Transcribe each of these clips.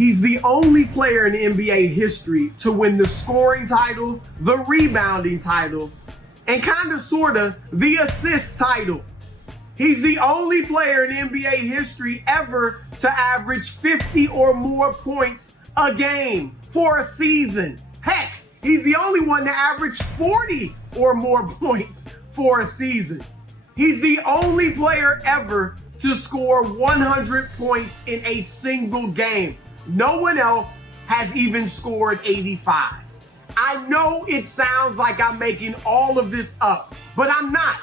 He's the only player in NBA history to win the scoring title, the rebounding title, and kind of sorta the assist title. He's the only player in NBA history ever to average 50 or more points a game for a season. Heck, he's the only one to average 40 or more points for a season. He's the only player ever to score 100 points in a single game. No one else has even scored 85. I know it sounds like I'm making all of this up, but I'm not.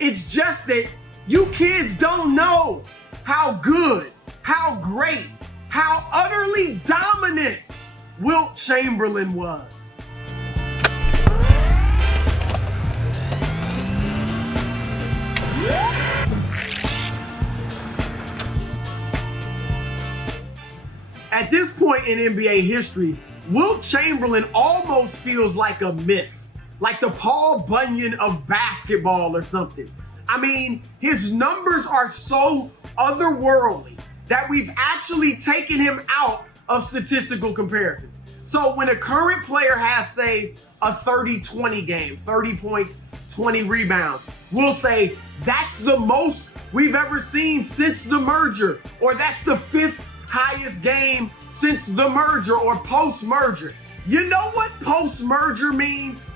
It's just that you kids don't know how good, how great, how utterly dominant Wilt Chamberlain was. At this point in NBA history, Wilt Chamberlain almost feels like a myth, like the Paul Bunyan of basketball or something. I mean, his numbers are so otherworldly that we've actually taken him out of statistical comparisons. So when a current player has, say, a 30-20 game, 30 points, 20 rebounds, we'll say that's the most we've ever seen since the merger, or that's the fifth highest game since the merger or post-merger. You know what post-merger means?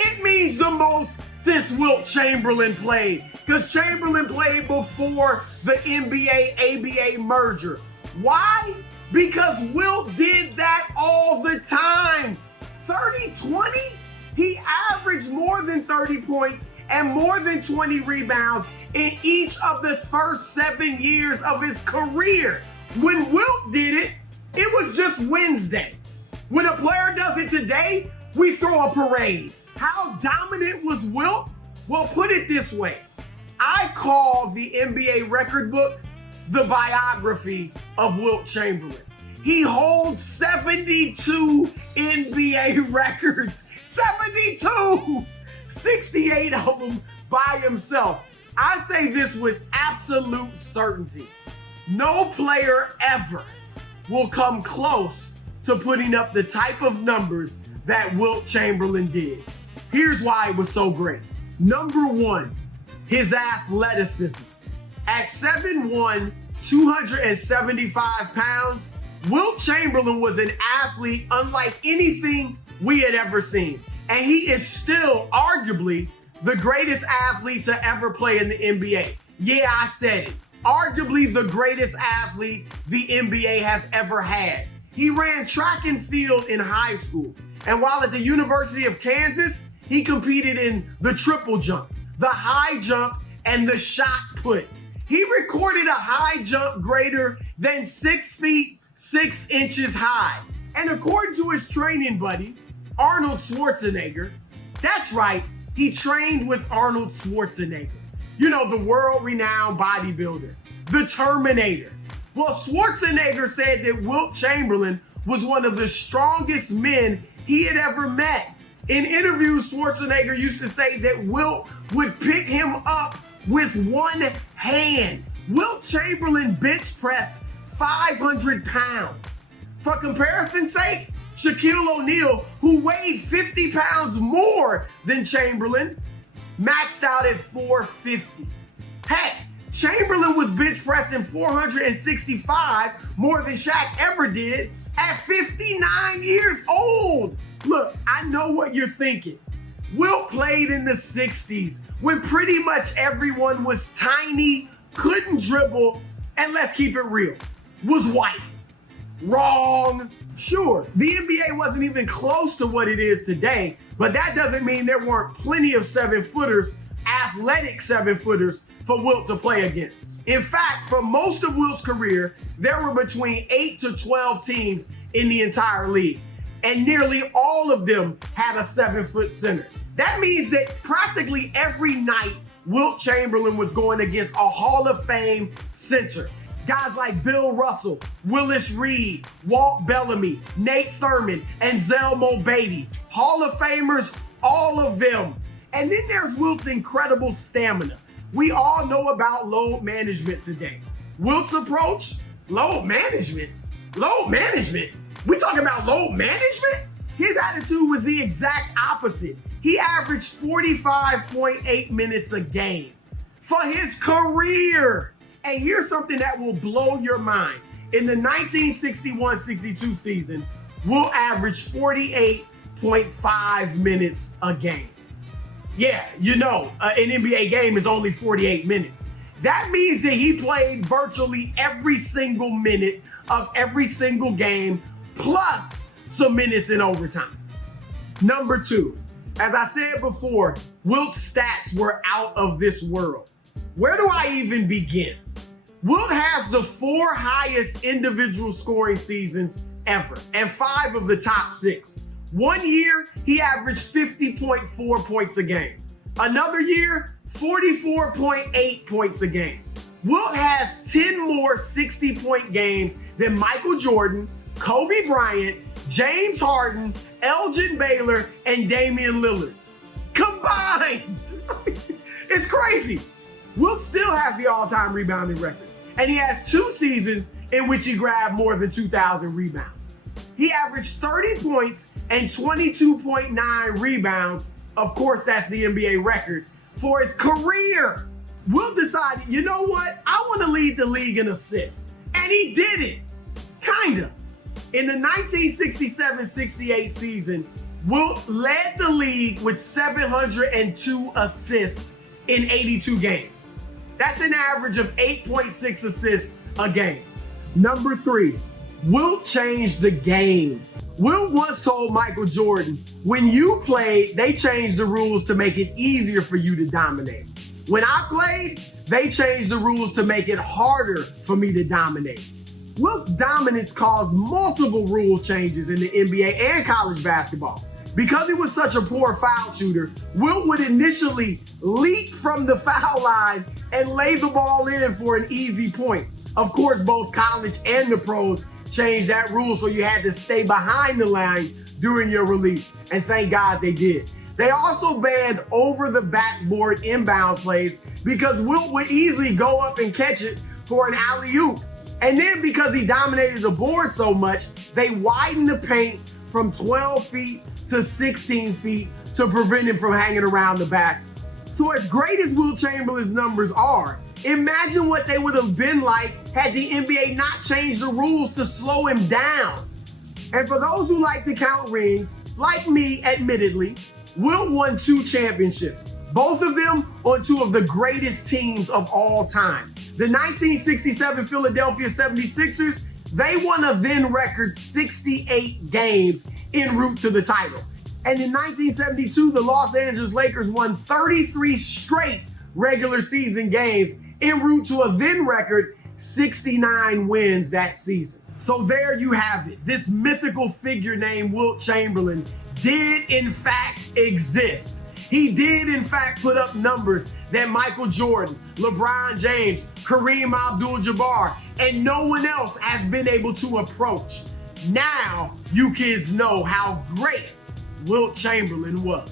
It means the most since Wilt Chamberlain played, because Chamberlain played before the NBA-ABA merger. Why? Because Wilt did that all the time. 30-20? He averaged more than 30 points and more than 20 rebounds in each of the first 7 years of his career. When Wilt did it, it was just Wednesday. When a player does it today, we throw a parade. How dominant was Wilt? Well, put it this way. I call the NBA record book the biography of Wilt Chamberlain. He holds 72 NBA records. 72! 68 of them by himself. I say this with absolute certainty. No player ever will come close to putting up the type of numbers that Wilt Chamberlain did. Here's why it was so great. Number one, his athleticism. At 7'1", 275 pounds, Wilt Chamberlain was an athlete unlike anything we had ever seen. And he is still arguably the greatest athlete to ever play in the NBA. Yeah, I said it. Arguably the greatest athlete the NBA has ever had. He ran track and field in high school. And while at the University of Kansas, he competed in the triple jump, the high jump, and the shot put. He recorded a high jump greater than 6 feet, 6 inches high. And according to his training buddy, Arnold Schwarzenegger, that's right, he trained with Arnold Schwarzenegger. You know, the world-renowned bodybuilder, the Terminator. Well, Schwarzenegger said that Wilt Chamberlain was one of the strongest men he had ever met. In interviews, Schwarzenegger used to say that Wilt would pick him up with one hand. Wilt Chamberlain bench pressed 500 pounds. For comparison's sake, Shaquille O'Neal, who weighed 50 pounds more than Chamberlain, maxed out at 450. Heck, Chamberlain was bench pressing 465 more than Shaq ever did at 59 years old. Look, I know what you're thinking. Wilt played in the 60s when pretty much everyone was tiny, couldn't dribble, and let's keep it real, was white. Wrong. Sure, the NBA wasn't even close to what it is today, but that doesn't mean there weren't plenty of 7-footers, athletic 7-footers for Wilt to play against. In fact, for most of Wilt's career, there were between 8 to 12 teams in the entire league, and nearly all of them had a 7-foot center. That means that practically every night, Wilt Chamberlain was going against a Hall of Fame center. Guys like Bill Russell, Willis Reed, Walt Bellamy, Nate Thurman, and Zelmo Beatty. Hall of Famers, all of them. And then there's Wilt's incredible stamina. We all know about load management today. Wilt's approach? Load management? Load management? We talking about load management? His attitude was the exact opposite. He averaged 45.8 minutes a game for his career. And here's something that will blow your mind. In the 1961-62 season, Wilt averaged 48.5 minutes a game. Yeah, you know, an NBA game is only 48 minutes. That means that he played virtually every single minute of every single game, plus some minutes in overtime. Number 2, as I said before, Wilt's stats were out of this world. Where do I even begin? Wilt has the 4 highest individual scoring seasons ever, and 5 of the top 6. One year, he averaged 50.4 points a game. Another year, 44.8 points a game. Wilt has 10 more 60-point games than Michael Jordan, Kobe Bryant, James Harden, Elgin Baylor, and Damian Lillard combined. It's crazy. Wilt still has the all-time rebounding record, and he has 2 seasons in which he grabbed more than 2,000 rebounds. He averaged 30 points and 22.9 rebounds. Of course, that's the NBA record for his career. Wilt decided, you know what? I want to lead the league in assists. And he did it. Kinda. In the 1967-68 season, Wilt led the league with 702 assists in 82 games. That's an average of 8.6 assists a game. Number 3, Wilt changed the game. Wilt once told Michael Jordan, when you played, they changed the rules to make it easier for you to dominate. When I played, they changed the rules to make it harder for me to dominate. Wilt's dominance caused multiple rule changes in the NBA and college basketball. Because he was such a poor foul shooter, Wilt would initially leap from the foul line and lay the ball in for an easy point. Of course, both college and the pros changed that rule, so you had to stay behind the line during your release, and thank God they did. They also banned over-the-backboard inbounds plays because Wilt would easily go up and catch it for an alley-oop. And then because he dominated the board so much, they widened the paint from 12 feet to 16 feet to prevent him from hanging around the basket. So as great as Wilt Chamberlain's numbers are, imagine what they would have been like had the NBA not changed the rules to slow him down. And for those who like to count rings, like me, admittedly, Wilt won 2 championships, both of them on 2 of the greatest teams of all time. The 1967 Philadelphia 76ers, they won a then record 68 games en route to the title. And in 1972, the Los Angeles Lakers won 33 straight regular season games en route to a then record 69 wins that season. So there you have it. This mythical figure named Wilt Chamberlain did in fact exist. He did in fact put up numbers that Michael Jordan, LeBron James, Kareem Abdul-Jabbar, and no one else has been able to approach. Now you kids know how great Wilt Chamberlain was.